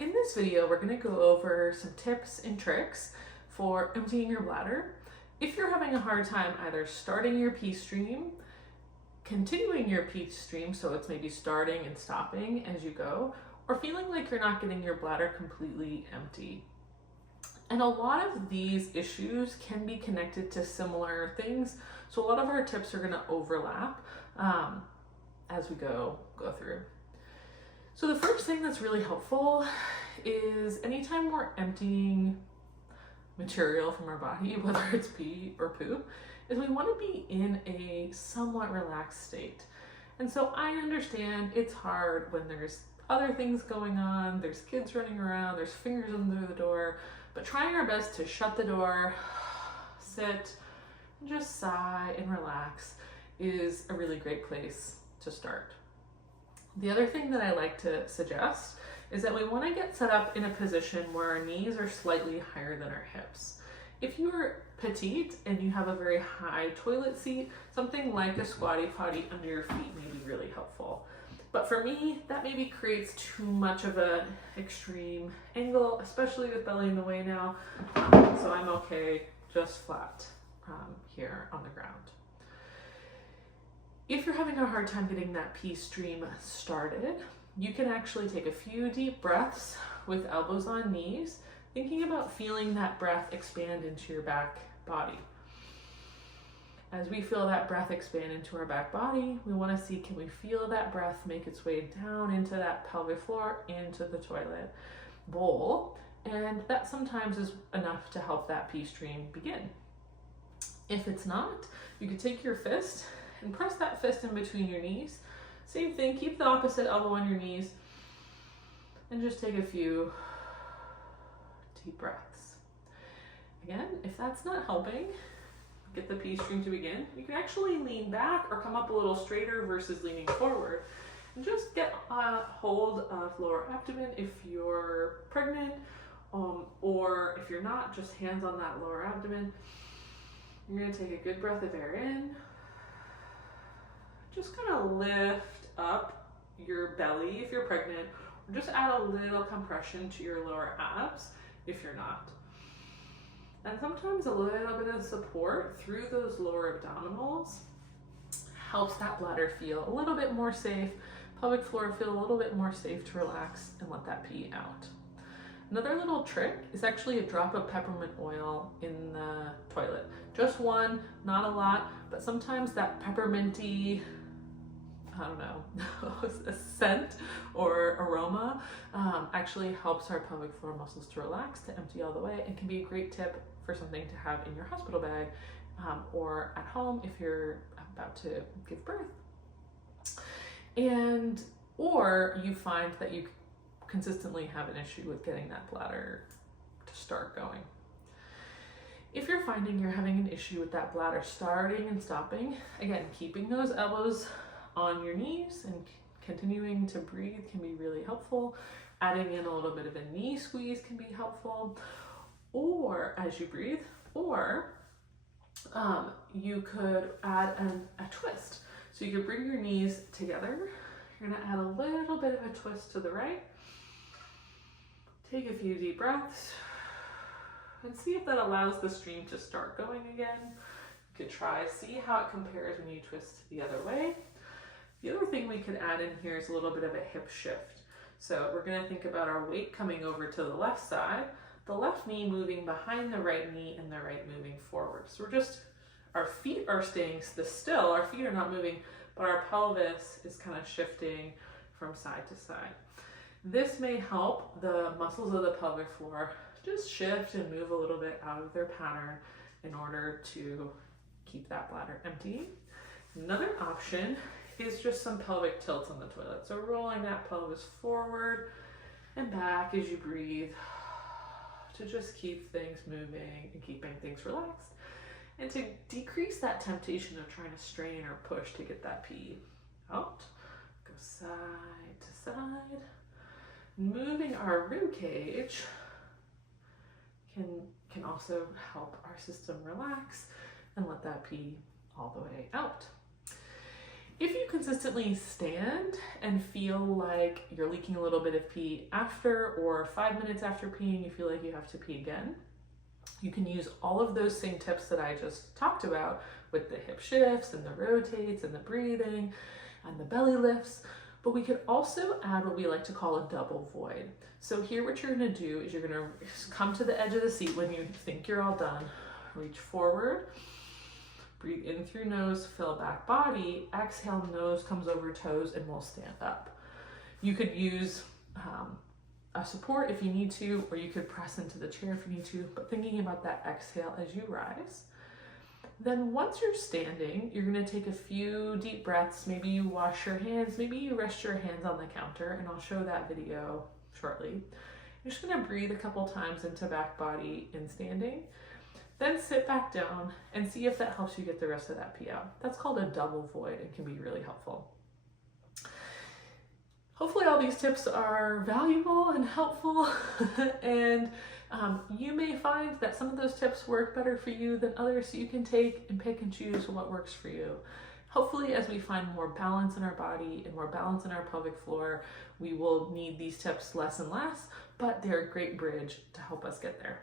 In this video, we're going to go over some tips and tricks for emptying your bladder. If you're having a hard time either starting your pee stream, continuing your pee stream, so it's maybe starting and stopping as you go, or feeling like you're not getting your bladder completely empty. And a lot of these issues can be connected to similar things, so a lot of our tips are going to overlap as we go through. So the first thing that's really helpful is anytime we're emptying material from our body, whether it's pee or poop, is we want to be in a somewhat relaxed state. And so I understand it's hard when there's other things going on, there's kids running around, there's fingers under the door, but trying our best to shut the door, sit, and just sigh and relax is a really great place to start. The other thing that I like to suggest is that we want to get set up in a position where our knees are slightly higher than our hips. If you are petite and you have a very high toilet seat, something like a squatty potty under your feet may be really helpful. But for me, that maybe creates too much of an extreme angle, especially with belly in the way now. So I'm okay just flat here on the ground. If you're having a hard time getting that pee stream started, you can actually take a few deep breaths with elbows on knees, thinking about feeling that breath expand into your back body. As we feel that breath expand into our back body, we want to see, can we feel that breath make its way down into that pelvic floor, into the toilet bowl? And that sometimes is enough to help that pee stream begin. If it's not, you can take your fist and press that fist in between your knees. Same thing, keep the opposite elbow on your knees and just take a few deep breaths. Again, if that's not helping, get the pee stream to begin, you can actually lean back or come up a little straighter versus leaning forward. And just get a hold of lower abdomen if you're pregnant, or if you're not, just hands on that lower abdomen. You're gonna take a good breath of air in. Just kind of lift up your belly if you're pregnant, or just add a little compression to your lower abs if you're not. And sometimes a little bit of support through those lower abdominals helps that bladder feel a little bit more safe, pelvic floor feel a little bit more safe to relax and let that pee out. Another little trick is actually a drop of peppermint oil in the toilet. Just one, not a lot, but sometimes that pepperminty, I don't know, a scent or aroma actually helps our pelvic floor muscles to relax, to empty all the way, and can be a great tip for something to have in your hospital bag or at home if you're about to give birth. Or you find that you consistently have an issue with getting that bladder to start going. If you're finding you're having an issue with that bladder starting and stopping, again, keeping those elbows on your knees and continuing to breathe can be really helpful. Adding in a little bit of a knee squeeze can be helpful, or as you breathe, or you could add a twist. So you could bring your knees together. You're gonna add a little bit of a twist to the right. Take a few deep breaths and see if that allows the stream to start going again. You could try, see how it compares when you twist the other way. The other thing we could add in here is a little bit of a hip shift. So we're gonna think about our weight coming over to the left side, the left knee moving behind the right knee and the right moving forward. So our feet are staying still, our feet are not moving, but our pelvis is kind of shifting from side to side. This may help the muscles of the pelvic floor just shift and move a little bit out of their pattern in order to keep that bladder empty. Another option is just some pelvic tilts on the toilet. So rolling that pelvis forward and back as you breathe to just keep things moving and keeping things relaxed, and to decrease that temptation of trying to strain or push to get that pee out. Go side to side. Moving our rib cage can also help our system relax and let that pee all the way out. If you consistently stand and feel like you're leaking a little bit of pee after, or 5 minutes after peeing, you feel like you have to pee again, you can use all of those same tips that I just talked about with the hip shifts and the rotates and the breathing and the belly lifts, but we could also add what we like to call a double void. So here what you're gonna do is you're gonna come to the edge of the seat when you think you're all done, reach forward, breathe in through nose, fill back body, exhale, nose comes over toes, and we'll stand up. You could use a support if you need to, or you could press into the chair if you need to, but thinking about that exhale as you rise. Then once you're standing, you're gonna take a few deep breaths. Maybe you wash your hands, maybe you rest your hands on the counter, and I'll show that video shortly. You're just gonna breathe a couple times into back body in standing, then sit back down and see if that helps you get the rest of that pee out. That's called a double void and can be really helpful. Hopefully all these tips are valuable and helpful and you may find that some of those tips work better for you than others, so you can take and pick and choose what works for you. Hopefully as we find more balance in our body and more balance in our pelvic floor, we will need these tips less and less, but they're a great bridge to help us get there.